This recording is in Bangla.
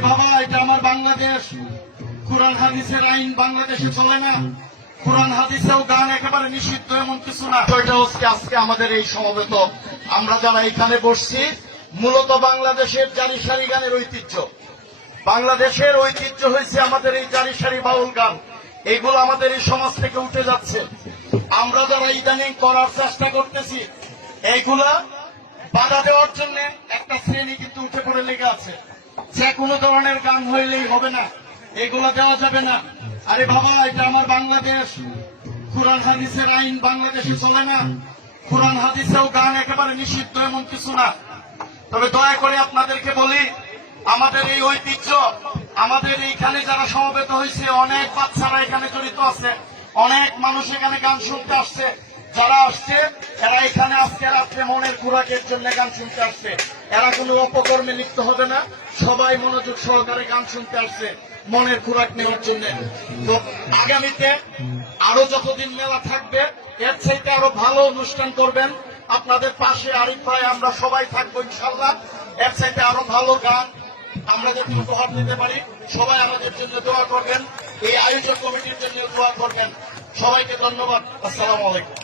বাবা, এটা আমার বাংলাদেশ। কোরআন হাদিসের আইন বাংলাদেশে চলে না। কোরআন হাদিসেও গান একেবারে নিষিদ্ধ, এমন কিছু না। এটা হচ্ছে আজকে আমাদের এই সমবেত আমরা যারা এখানে বসছি, মূলত বাংলাদেশের জারি সারি গানের ঐতিহ্য। বাংলাদেশের ঐতিহ্য হয়েছে আমাদের এই জারি সারি বাউল গান। এইগুলো আমাদের এই সমাজ থেকে উঠে যাচ্ছে। আমরা যারা ইদানিং করার চেষ্টা করতেছি, এইগুলা বাধা দেওয়ার জন্য একটা শ্রেণী কিন্তু উঠে পড়ে লেগে আছে। যে কোনো ধরনের গান হইলেই হবে না, এগুলো দেওয়া যাবে না। আরে বাবা, এটা আমার বাংলাদেশ। কোরআন হাদিসের আইন বাংলাদেশে চলে না। কোরআন হাদিসেও গান একেবারে নিষিদ্ধ, এমন কিছু না। তবে দয়া করে আপনাদেরকে বলি, আমাদের এই ঐতিহ্য, আমাদের এইখানে যারা সমবেত হয়েছে, অনেক বাচ্চারা এখানে জড়িত আছে, অনেক মানুষ এখানে গান শুনতে আসছে। যারা আসছে এরা এখানে আজকে রাত্রে মনের খোরাকের জন্য গান শুনতে আসছে। এরা কোনো অপকর্মে লিপ্ত হবে না, সবাই মনোযোগ সহকারে গান শুনতে আসছে মনের খোরাক নেওয়ার জন্য। তো আগামীতে আরো যতদিন মেলা থাকবে, এর চাইতে আরো ভালো অনুষ্ঠান করবেন। আপনাদের পাশে আরিফ ভাই, আমরা সবাই থাকবো ইনশাল্লাহ। এর চাইতে আরো ভালো গান আমরা যাতে উপহার দিতে পারি। সবাই আমাদের জন্য দোয়া করবেন, এই আয়োজক কমিটির জন্য দোয়া করবেন। সবাইকে ধন্যবাদ। আসসালামু আলাইকুম।